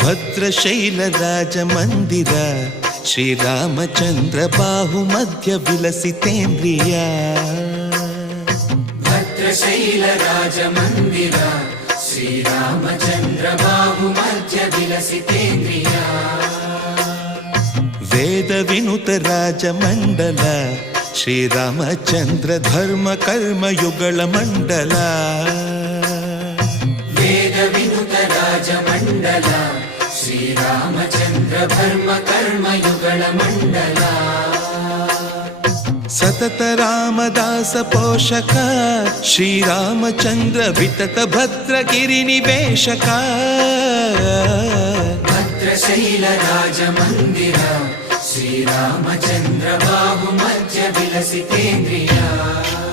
ಭದ್ರಶೈಲ ರಾಜ ಮಂದಿರ ಶ್ರೀರಾಮಚಂದ್ರ ಬಾಹುಮಧ್ಯ ವಿಲಸಿತೇಂದ್ರಿಯ. ಭದ್ರಶೈಲ ರಾಜ ಮಂದಿರ ಶ್ರೀರಾಮಚಂದ್ರ ಬಾಹುಮಧ್ಯ ವಿಲಸಿತೇಂದ್ರಿಯ. ವೇದ ವಿನುತ ರಾಜ ಮಂಡಲ ಶ್ರೀರಾಮಚಂದ್ರ ಧರ್ಮ ಕರ್ಮಯುಗಳ ಮಂಡಲ. ವೇದ ವಿನುತ ರಾಜ ಮಂಡಲ ಶ್ರೀರಾಮಚಂದ್ರ ಧರ್ಮ ಕರ್ಮಯುಗಳ ಮಂಡಲ. ಸತತ ರಾಮದಾಸ ಪೋಷಕ ಶ್ರೀರಾಮಚಂದ್ರ ವಿತತ ಭದ್ರಗಿರಿ ನಿವೇಶಕ. ಭದ್ರಶೈಲ ರಾಜ ಮಂದಿರ ಶ್ರೀರಾಮಚಂದ್ರ ಬಾಹುಮಧ್ಯ ವಿಲಸಿತೇಂದ್ರಿಯ.